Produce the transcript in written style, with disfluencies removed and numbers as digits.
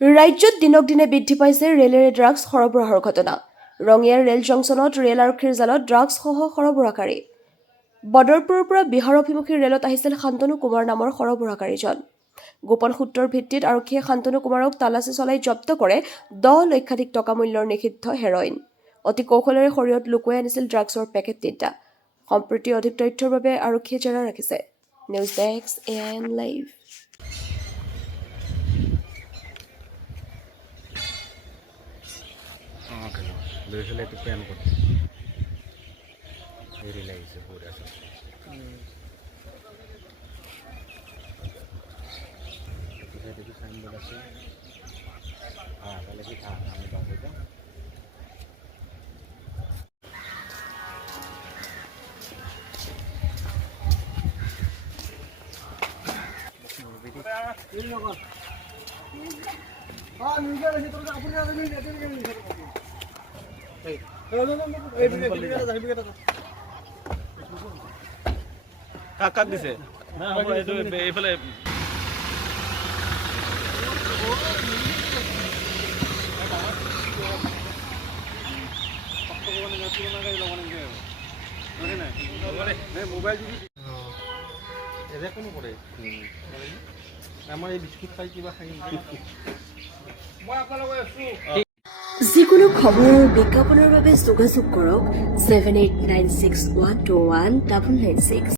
ৰাজ্যত দিনক দিনে বৃদ্ধি পাইছে ৰেলেৰে ড্ৰাগছ সৰবৰাহৰ ঘটনা। ৰঙিয়াৰ ৰেল জংচনত ৰেল আৰক্ষীৰ জালত ড্ৰাগছসহ সৰবৰাহকাৰী। বদৰপুৰৰ পৰা বিহাৰ অভিমুখী ৰেলত আহিছিল শান্তনু কুমাৰ নামৰ সৰবৰাহকাৰীজন। গোপন সূত্ৰৰ ভিত্তিত আৰক্ষীয়ে শান্তনু কুমাৰক তালাচী চলাই জব্দ কৰে 10 লক্ষাধিক টকা মূল্যৰ নিষিদ্ধ হেৰইন। অতি কৌশলেৰে শৰীৰত লুকুৱাই আনিছিল ড্ৰাগছৰ পেকেট 3টা। সম্প্ৰতি অধিক তথ্যৰ বাবে আৰক্ষীয়ে জেৰা ৰাখিছে। News desk AIN live. দৰাচলতে এইটো প্লেন কৰি হেৰি লাগিছে পুৰা সাইনবোর্ড আছে তাহলে কি আমি পাবো কাক দিছে না এইটো এইফালে মোবাইল এনে কোনো কৰে আমাৰ এই বিস্কুট খাই কিবা খাই মই আপোনালোকে আছো। যিকোনো খবৰ আৰু বিজ্ঞাপনৰ বাবে যোগাযোগ কৰক 7896121996।